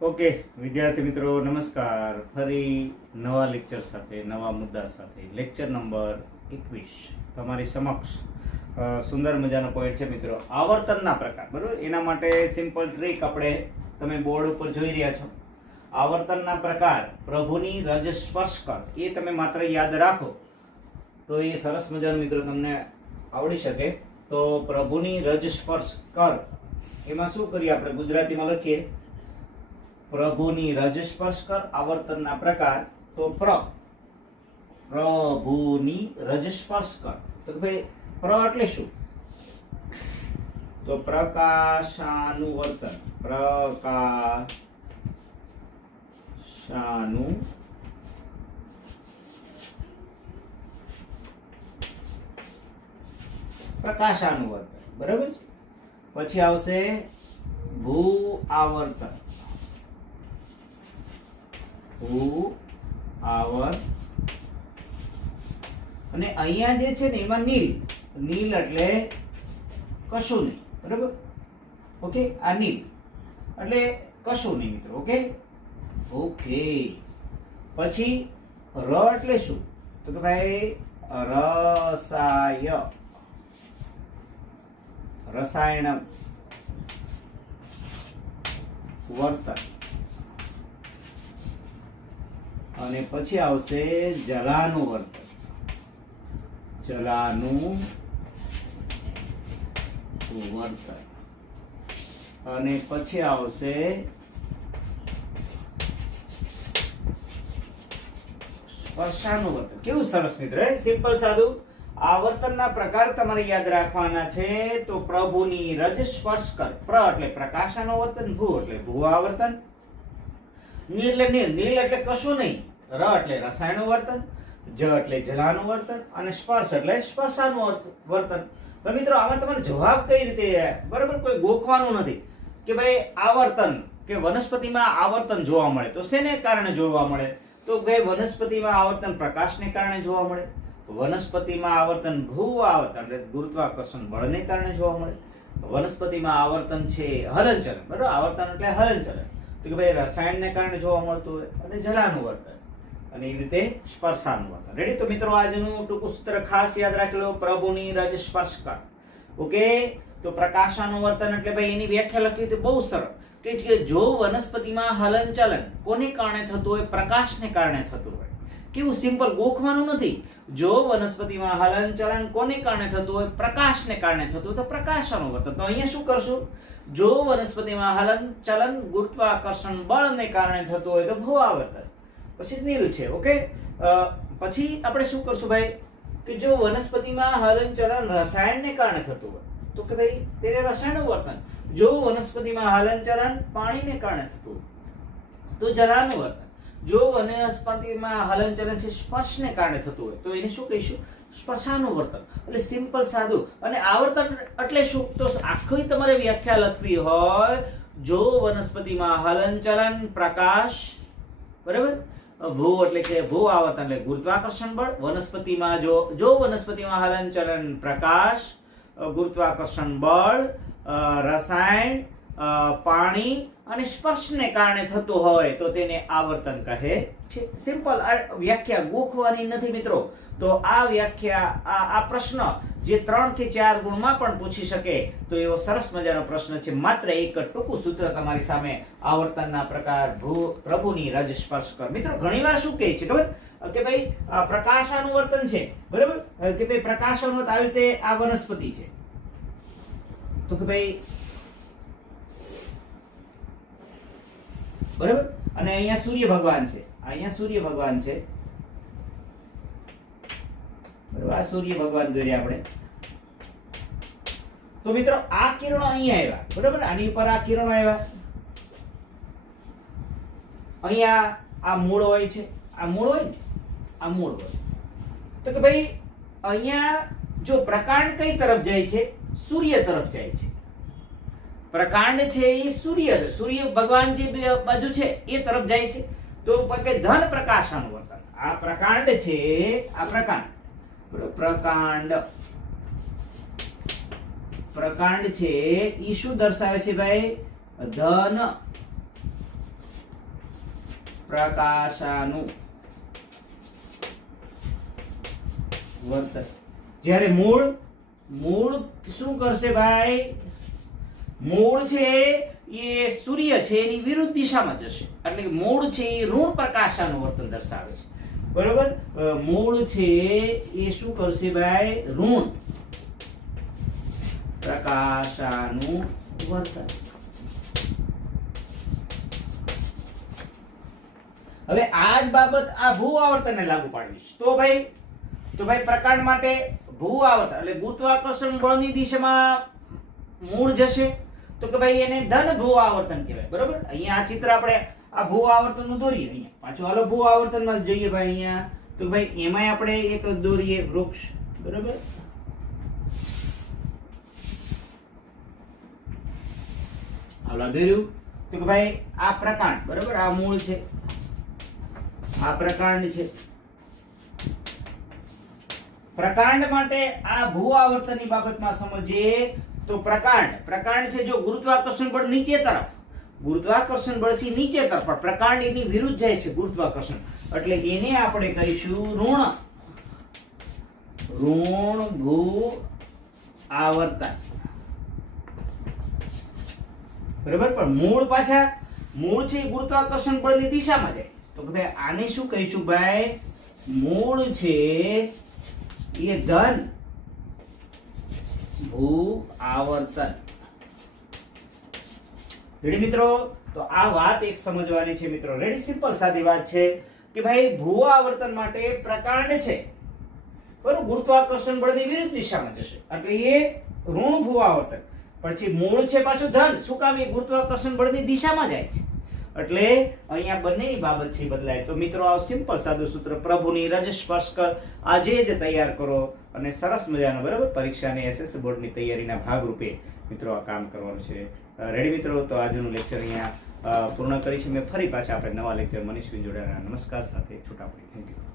Okay વિદ્યાર્થી મિત્રો નમસ્કાર. ફરી નવા લેક્ચર સાથે નવા મુદ્દા સાથે લેક્ચર નંબર 21 તમારી સમક્ષ. સુંદર મજાનો પોઈન્ટ છે મિત્રો, આવર્તનના પ્રકાર. બરોબર, એના માટે સિમ્પલ ટ્રીક આપણે તમે બોર્ડ ઉપર જોઈ રહ્યા છો. આવર્તનના પ્રકાર, પ્રભુની રજ સ્પર્શ કર, એ તમે માત્ર યાદ રાખો તો એ સરસ મજાનો મિત્રો તમને આવડી શકે. તો પ્રભુની રજ સ્પર્શ કર, એમાં શું કરીએ આપણે ગુજરાતીમાં લખીએ, પ્રભુની રજ સ્પર્શ કર. આવર્તનના પ્રકાર તો પ્રભુની રજ સ્પર્શ કર. તો ભાઈ એટલે શું? તો પ્રકાશાનુવર્તન. પ્રકાશાનુવર્તન બરાબર છે. પછી આવશે ભૂ આવર્તન. અને અહીંયા જે છે ને એમાં નીલ. નીલ એટલે કશું નહીં. બરાબર, ઓકે. આ નીલ એટલે કશું નહીં મિત્રો. Okay okay. પછી ર એટલે શું? તો કે ભાઈ રસાયણ વર્તન. અને પછી આવશે જલાનું વર્તન. અને પછી આવશે સ્પર્શાનું વર્તન. કેવું સરસ મિત્ર, સિમ્પલ સાદું. આવર્તનના પ્રકાર તમારે યાદ રાખવાના છે. તો પ્રભુની રજ સ્પર્શ કર. એટલે પ્રકાશાનું વર્તન, ભૂ એટલે ભૂ આવર્તન, નીલ એટલે નીલ, નીલ એટલે કશું નહીં, ર એટલે રસાયણનું વર્તન, જ એટલે જલાનું વર્તન, અને સ્પર્શ એટલે સ્પર્શાનું વર્તન. તો મિત્રો આમાં તમારે જવાબ કઈ રીતે, બરાબર, કોઈ ગોખવાનું નથી કે ભાઈ આવર્તન કે વનસ્પતિમાં આવર્તન જોવા મળે તો શેને કારણે જોવા મળે? તો ભાઈ વનસ્પતિમાં આવર્તન પ્રકાશને કારણે જોવા મળે. વનસ્પતિમાં આવર્તન ભૂ આવર્તન એટલે ગુરુત્વાકર્ષણ બળને કારણે જોવા મળે. વનસ્પતિમાં આવર્તન છે હલનચલન. બરાબર, આવર્તન એટલે હલનચલન. તો કે ભાઈ રસાયણને કારણે જોવા મળતું હોય, અને જલાનું વર્તન, અને એ રીતે સ્પર્શાનું વર્તન. રેડી? તો મિત્રો આજનું ટૂંકું સૂત્ર ખાસ યાદ રાખી લો, પ્રભુની રજ સ્પર્શ કર. ઓકે. તો પ્રકાશાનું વર્તન એટલે ભાઈ એની વ્યાખ્યા લખી તો બહુ સરળ કે જો વનસ્પતિમાં હલનચલન કોને કારણે થતું હોય? પ્રકાશને કારણે થતું હોય. કેવું સિમ્પલ, ગોખવાનું નથી. જો વનસ્પતિમાં હલનચલન કોને કારણે થતું હોય? પ્રકાશને કારણે થતું હોય તો પ્રકાશાનું વર્તન. તો અહીંયા શું કરશું? જો વનસ્પતિમાં હલનચલન ગુરુત્વાકર્ષણ બળને કારણે થતું હોય તો ભૂ આવર્તન. પછી નીલ છે. ઓકે. પછી આપણે શું કરશું ભાઈ કે જો વનસ્પતિમાં હલનચલન રસાયણને કારણે થતું હોય તો કે ભાઈ તેને રસાયણનું વર્તન. જો વનસ્પતિમાં હલનચલન પાણીને કારણે થતું હોય તો જલાનું વર્તન. જો વનસ્પતિમાં હલનચલન છે સ્પર્શને કારણે થતું હોય તો એને શું કહીશું? સ્પર્શાનું વર્તન. એટલે સિમ્પલ સાદું. અને આવર્તન એટલે શું? તો આખી તમારે વ્યાખ્યા લખવી હોય. જો વનસ્પતિમાં હલનચલન પ્રકાશ, બરાબર, ભૂ એટલે કે ભૂ આવર્તન એટલે ગુરુત્વાકર્ષણ બળ. વનસ્પતિમાં જો વનસ્પતિમાં હલનચલન પ્રકાશ, ગુરુત્વાકર્ષણ બળ, રસાયણ, પાણી અને સ્પર્શને કારણે થતું હોય તો તેને આવર્તન કહે છે. સિમ્પલ વ્યાખ્યા, ગોખવાની નથી મિત્રો. તો આ વ્યાખ્યા, આ પ્રશ્ન જે 3 કે 4 ગુણમાં પણ પૂછી શકે તો એવો સરસ મજાનો પ્રશ્ન છે. માત્ર એક ટૂંકું સૂત્ર તમારી સામે, આવર્તનના પ્રકાર, પ્રભુની રજ સ્પર્શ કર. મિત્રો ઘણીવાર શું કહે છે ખબર કે ભાઈ પ્રકાશાનું વર્તન છે, બરાબર, કે ભાઈ પ્રકાશાનું વર્તન આવી રીતે આ વનસ્પતિ છે તો કે ભાઈ બરાબર, અને અહીંયા સૂર્ય ભગવાન છે, અહીંયા સૂર્ય ભગવાન છે, બરાબર, આ સૂર્ય ભગવાન જોઈએ આપણે. તો મિત્રો આ કિરણો અહીંયા આવ્યા, બરાબર, આની ઉપર આ કિરણો આવ્યા. અહીંયા આ મૂળ હોય છે, આ મૂળ હોય ને, આ મૂળ હોય. તો કે ભાઈ અહીંયા જો પ્રકાંડ કઈ તરફ જાય છે? સૂર્ય તરફ જાય છે. પ્રકાંડ છે એ સૂર્ય ભગવાન જે બાજુ છે એ તરફ જાય છે. તો કે ધન પ્રકાશાનું વર્તન. આ પ્રકાંડ છે, આ પ્રકાંડ, પ્રકાંડ પ્રકાંડ છે ઈ શું દર્શાવે છે ભાઈ? ધન પ્રકાશાનું વર્તન. જ્યારે મૂળ શું કરશે ભાઈ? મૂળ છે એ સૂર્ય છે એની વિરુદ્ધ દિશામાં જશે, એટલે કે મૂળ છે એ ઋણ પ્રકાશાનું વર્તન દર્શાવે છે. બરોબર? મૂળ છે એ શું કરશે ભાઈ? ઋણ પ્રકાશાનું વર્તન. હવે આ જ બાબત આ ભૂ આવર્તનને લાગુ પાડવી છે. તો ભાઈ પ્રકાંડ માટે ભૂ આવર્તન એટલે ગુરુત્વાકર્ષણ બળની દિશામાં મૂળ જશે, તો કે ભાઈ એને ધન ભૂ આવર્તન કહેવાય. બરોબર? અહીંયા આ ચિત્ર આપણે આ ભૂ આવર્તનનું દોરીએ. અહીંયા પાછું હાલો ભૂ આવર્તનમાં જોઈએ ભાઈ. અહીંયા તો ભાઈ એમાંય આપણે એક દોરીએ વૃક્ષ. બરોબર? હાલો દોર્યું. તો કે ભાઈ આ પ્રકાંડ. બરોબર? આ મૂળ છે, આ પ્રકાંડ છે. પ્રકાંડ માટે આ ભૂ આવર્તનની બાબતમાં સમજીએ તો પ્રકાંડ છે જો ગુરુત્વાકર્ષણ બળ નીચે તરફ, ગુરુત્વાકર્ષણ બળથી નીચે તરફ, પણ પ્રકાંડ એની વિરુદ્ધ જાય છે ગુરુત્વાકર્ષણ, એટલે એને આપણે કહીશું ઋણ ભૂ આવર્તન. બરાબર? પણ મૂળ છે ગુરુત્વાકર્ષણ બળની દિશામાં જાય, તો કે ભાઈ આને શું કહીશું ભાઈ? મૂળ છે એ ધન ભૂ આવર્તન. રેડી મિત્રો? તો આ વાત એક સમજવાની છે મિત્રો. રેડી? સિમ્પલ સાદી વાત છે કે ભાઈ ભૂ આવર્તન માટે પ્રકાંડ છે બરોબર ગુરુત્વાકર્ષણ બળની વિરુદ્ધ દિશામાં જશે, એટલે એ ઋણ ભૂ આવર્તન. પછી મૂળ છે પાછું ધન. શું કામ? એ ગુરુત્વાકર્ષણ બળની દિશામાં જાય છે, એટલે અહીંયા બંનેની બાબત છે બદલાય. તો મિત્રો આ સિમ્પલ સાદું સૂત્ર પ્રભુની રજ સ્પર્શ કર આજે જ તૈયાર કરો અને સરસ મજાનો બરાબર પરીક્ષાની એસએસ બોર્ડની તૈયારીના ભાગરૂપે મિત્રો આ કામ કરવાનું છે. રેડી મિત્રો? તો આજનું લેક્ચર અહીંયા પૂર્ણ કરીશું. મેં ફરી પાછા આપણે નવા લેક્ચર મનીષ વિંજોડાના નમસ્કાર સાથે છૂટા પડી. Thank you.